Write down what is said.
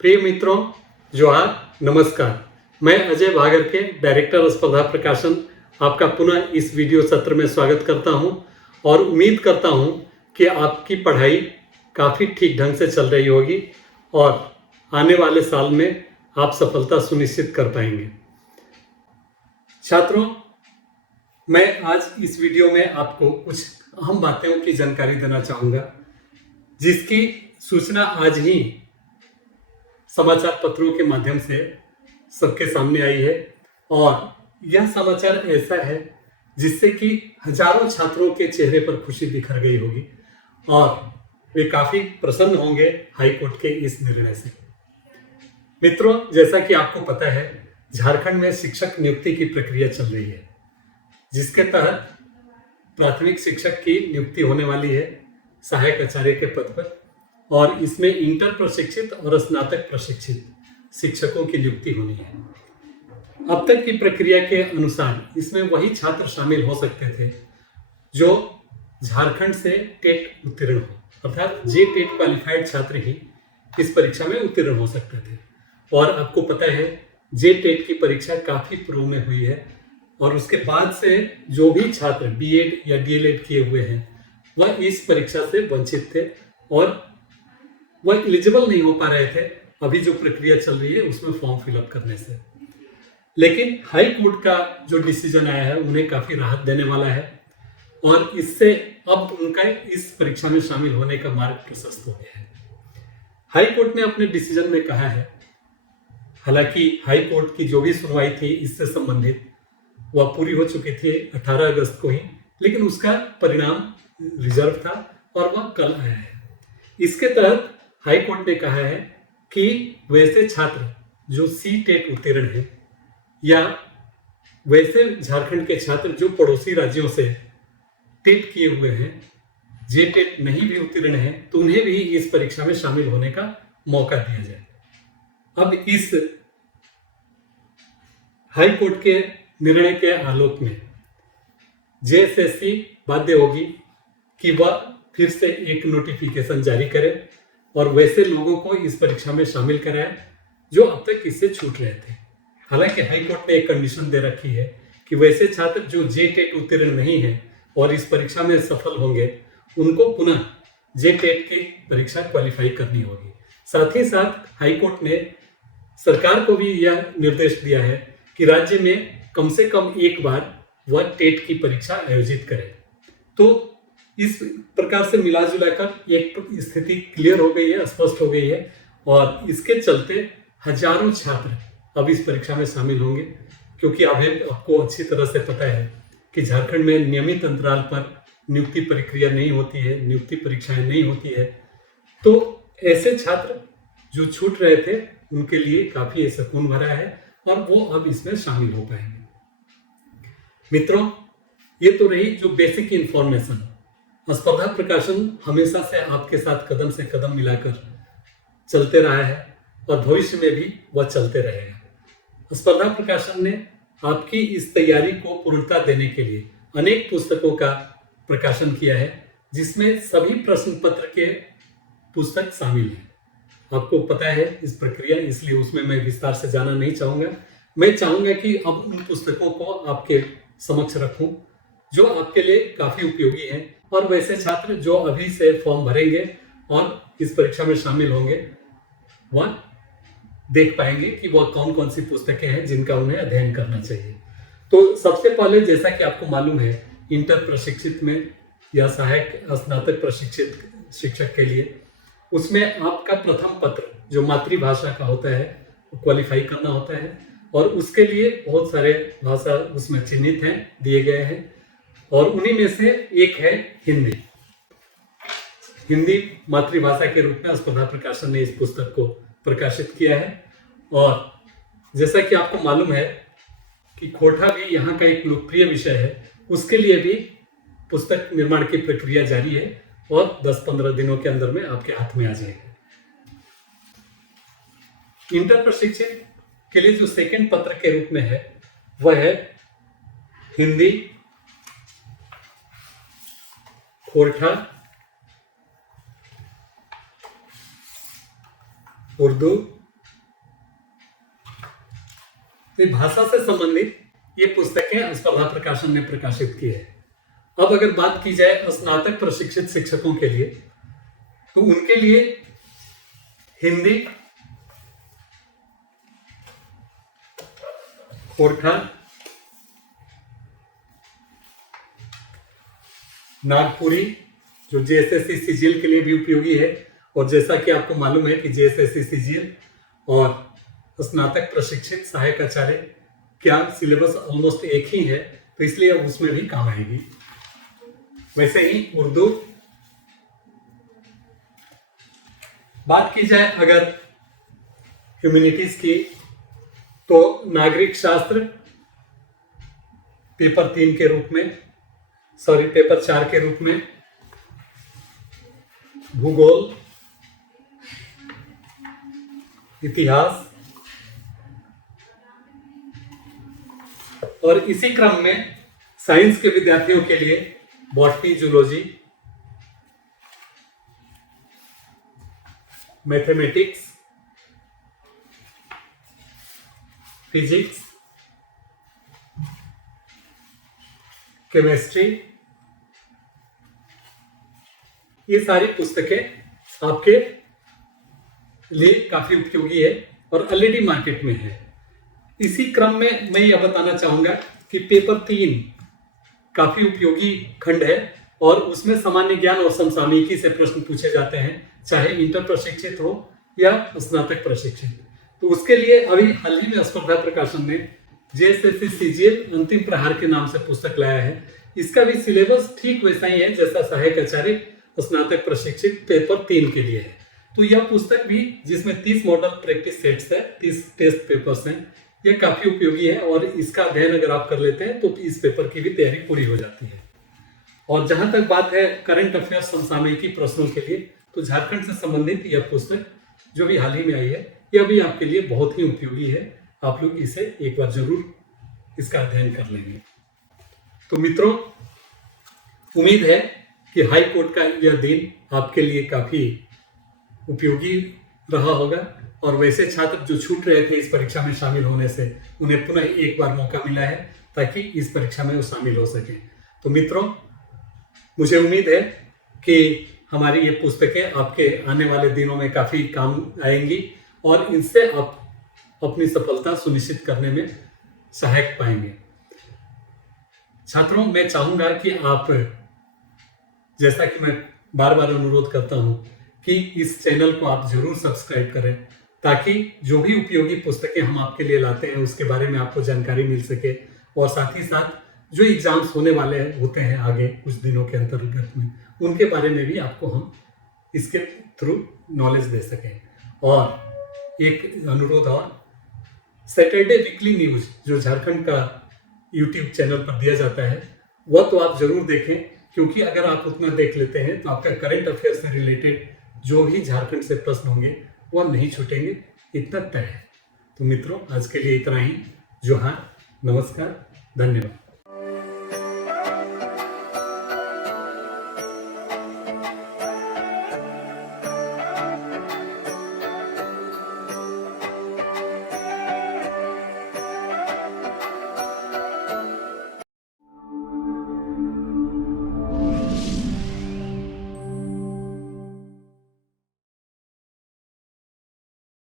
प्रिय मित्रों, जोहार, नमस्कार। मैं अजय भागर के डायरेक्टर स्पर्धा प्रकाशन आपका पुनः इस वीडियो सत्र में स्वागत करता हूं और उम्मीद करता हूं कि आपकी पढ़ाई काफ़ी ठीक ढंग से चल रही होगी और आने वाले साल में आप सफलता सुनिश्चित कर पाएंगे। छात्रों, मैं आज इस वीडियो में आपको कुछ अहम बातों की जानकारी देना चाहूँगा, जिसकी सूचना आज ही समाचार पत्रों के माध्यम से सबके सामने आई है और यह समाचार ऐसा है जिससे कि हजारों छात्रों के चेहरे पर खुशी बिखर गई होगी और वे काफी प्रसन्न होंगे हाई कोर्ट के इस निर्णय से। मित्रों, जैसा कि आपको पता है, झारखंड में शिक्षक नियुक्ति की प्रक्रिया चल रही है, जिसके तहत प्राथमिक शिक्षक की नियुक्ति होने वाली है सहायक आचार्य के पद पर और इसमें इंटर प्रशिक्षित और स्नातक प्रशिक्षित शिक्षकों की नियुक्ति होनी है। अब तक की प्रक्रिया के अनुसार इसमें वही छात्र शामिल हो सकते थे जो झारखंड से टेट उत्तीर्ण हो, अर्थात जे टेट क्वालिफाइड छात्र ही इस परीक्षा में उत्तीर्ण हो सकते थे। और आपको पता है, जे टेट की परीक्षा काफी पूर्व में हुई है और उसके बाद से जो भी छात्र बीएड या डीएलएड किए हुए हैं वह इस परीक्षा से वंचित थे और वह एलिजिबल नहीं हो पा रहे थे अभी जो प्रक्रिया चल रही है उसमें फॉर्म फिलअप करने से। लेकिन हाई कोर्ट का जो डिसीजन आया है उन्हें काफी राहत देने वाला है और इससे अब उनका इस परीक्षा में शामिल होने का मार्ग प्रशस्त हो गया है। हाई कोर्ट ने अपने डिसीजन में कहा है, हालांकि हाई कोर्ट की जो भी सुनवाई थी इससे संबंधित वह पूरी हो चुकी थी 18 अगस्त को ही, लेकिन उसका परिणाम रिजर्व था और वह कल आया है। इसके तहत हाई कोर्ट ने कहा है कि वैसे छात्र जो सी टेट उत्तीर्ण हैं या वैसे झारखंड के छात्र जो पड़ोसी राज्यों से टेट किए हुए हैं, जे टेट नहीं भी उत्तीर्ण हैं, तो उन्हें भी इस परीक्षा में शामिल होने का मौका दिया जाए। अब इस हाई कोर्ट के निर्णय के आलोक में जेएसएससी बाध्य होगी कि वह फिर से एक नोटिफिकेशन जारी करे और वैसे लोगों को इस परीक्षा में शामिल कराए जो अब तक इससे छूट रहे थे। हालांकि हाई कोर्ट ने एक कंडीशन दे रखी है कि वैसे छात्र जो जे टेट उत्तीर्ण नहीं है और इस परीक्षा में सफल होंगे उनको पुनः जे टेट की परीक्षा क्वालिफाई करनी होगी। साथ ही साथ हाई कोर्ट ने सरकार को भी यह निर्देश दिया है कि राज्य में कम से कम एक बार वह टेट की परीक्षा आयोजित करे। तो इस प्रकार से मिला जुला कर एक स्थिति क्लियर हो गई है, स्पष्ट हो गई है और इसके चलते हजारों छात्र अब इस परीक्षा में शामिल होंगे, क्योंकि आपको अच्छी तरह से पता है कि झारखंड में नियमित अंतराल पर नियुक्ति प्रक्रिया नहीं होती है, नियुक्ति परीक्षाएं नहीं होती है। तो ऐसे छात्र जो छूट रहे थे उनके लिए काफी सुकून भरा है और वो अब इसमें शामिल हो पाएंगे। मित्रों, ये तो रही जो बेसिक इंफॉर्मेशन। स्पर्धा प्रकाशन हमेशा से आपके साथ कदम से कदम मिलाकर चलते रहा है और भविष्य में भी वह चलते रहेगा। स्पर्धा प्रकाशन ने आपकी इस तैयारी को पूर्णता देने के लिए अनेक पुस्तकों का प्रकाशन किया है, जिसमें सभी प्रश्न पत्र के पुस्तक शामिल हैं। आपको पता है इस प्रक्रिया, इसलिए उसमें मैं विस्तार से जाना नहीं चाहूँगा। मैं चाहूँगा कि अब उन पुस्तकों को आपके समक्ष रखूँ जो आपके लिए काफ़ी उपयोगी हैं और वैसे छात्र जो अभी से फॉर्म भरेंगे और इस परीक्षा में शामिल होंगे वह देख पाएंगे कि वह कौन कौन सी पुस्तकें हैं जिनका उन्हें अध्ययन करना चाहिए। तो सबसे पहले, जैसा कि आपको मालूम है, इंटर प्रशिक्षित में या सहायक स्नातक प्रशिक्षित शिक्षक के लिए उसमें आपका प्रथम पत्र जो मातृभाषा का होता है वो क्वालिफाई करना होता है और उसके लिए बहुत सारे भाषा उसमें चिन्हित हैं, दिए गए हैं और उन्हीं में से एक है हिंदी। हिंदी मातृभाषा के रूप में स्पर्धा प्रकाशन ने इस पुस्तक को प्रकाशित किया है और जैसा कि आपको मालूम है कि खोटा भी यहाँ का एक लोकप्रिय विषय है, उसके लिए भी पुस्तक निर्माण की प्रक्रिया जारी है और 10-15 दिनों के अंदर में आपके हाथ में आ जाएगा। इंटर प्रशिक्षित के लिए जो सेकंड पत्र के रूप में है वह है हिंदी, खोरठा उर्दू। तो भाषा से संबंधित ये पुस्तकें स्पर्धा प्रकाशन ने प्रकाशित की है। अब अगर बात की जाए स्नातक प्रशिक्षित शिक्षकों के लिए, तो उनके लिए हिंदी, खोरठा, नागपुरी जो जेएसएससी सीजीएल के लिए भी उपयोगी है, और जैसा कि आपको मालूम है कि जेएसएससी सीजीएल और स्नातक प्रशिक्षित सहायक आचार्य क्या सिलेबस ऑलमोस्ट एक ही है, तो इसलिए अब उसमें भी काम आएगी। वैसे ही उर्दू। बात की जाए अगर ह्यूमैनिटीज की, तो नागरिक शास्त्र पेपर 3 के रूप में, पेपर 4 के रूप में, भूगोल, इतिहास, और इसी क्रम में साइंस के विद्यार्थियों के लिए botany, zoology, mathematics, physics, chemistry, ये सारी पुस्तकें आपके लिए काफी उपयोगी है और ऑलरेडी मार्केट में है। इसी क्रम में मैं यह बताना चाहूंगा कि पेपर 3 काफी उपयोगी खंड है और उसमें सामान्य ज्ञान और समसामयिकी से प्रश्न पूछे जाते हैं, चाहे इंटर प्रशिक्षित हो या स्नातक प्रशिक्षित। तो उसके लिए अभी हाल ही में स्पर्धा प्रकाशन ने जेएसएससी सीजीएल अंतिम प्रहार के नाम से पुस्तक लाया है। इसका भी सिलेबस ठीक वैसा ही है जैसा सहायक आचार्य स्नातक प्रशिक्षित पेपर 3 के लिए है। तो यह पुस्तक भी, जिसमें 30 मॉडल प्रैक्टिस सेट्स है, 30 टेस्ट पेपर्स हैं, यह काफी उपयोगी है और इसका अध्ययन अगर आप कर लेते हैं तो इस पेपर की भी तैयारी पूरी हो जाती है। और जहां तक बात है करंट अफेयर्स समसामयिकी प्रश्नों के लिए, तो झारखंड से संबंधित यह पुस्तक जो भी हाल ही में आई है, यह भी आपके लिए बहुत ही उपयोगी है। आप लोग इसे एक बार जरूर इसका अध्ययन कर लेंगे। तो मित्रों, उम्मीद है कि हाई कोर्ट का यह दिन आपके लिए काफी उपयोगी रहा होगा और वैसे छात्र जो छूट रहे थे इस परीक्षा में शामिल होने से, उन्हें पुनः एक बार मौका मिला है ताकि इस परीक्षा में वो शामिल हो सके। तो मित्रों, मुझे उम्मीद है कि हमारी ये पुस्तकें आपके आने वाले दिनों में काफी काम आएंगी और इनसे आप अपनी सफलता सुनिश्चित करने में सहायक पाएंगे। छात्रों, मैं चाहूंगा कि आप, जैसा कि मैं बार बार अनुरोध करता हूं, कि इस चैनल को आप जरूर सब्सक्राइब करें ताकि जो भी उपयोगी पुस्तकें हम आपके लिए लाते हैं उसके बारे में आपको जानकारी मिल सके, और साथ ही साथ जो एग्जाम्स होने वाले होते हैं आगे कुछ दिनों के अंतर्गत में, उनके बारे में भी आपको हम इसके थ्रू नॉलेज दे सकें। और एक अनुरोध और, सैटरडे वीकली न्यूज जो झारखंड का यूट्यूब चैनल पर दिया जाता है, वह तो आप जरूर देखें, क्योंकि अगर आप उतना देख लेते हैं तो आपका करंट अफेयर से रिलेटेड जो भी झारखंड से प्रश्न होंगे वह नहीं छूटेंगे, इतना तय है। तो मित्रों, आज के लिए इतना ही। जोहार, नमस्कार, धन्यवाद।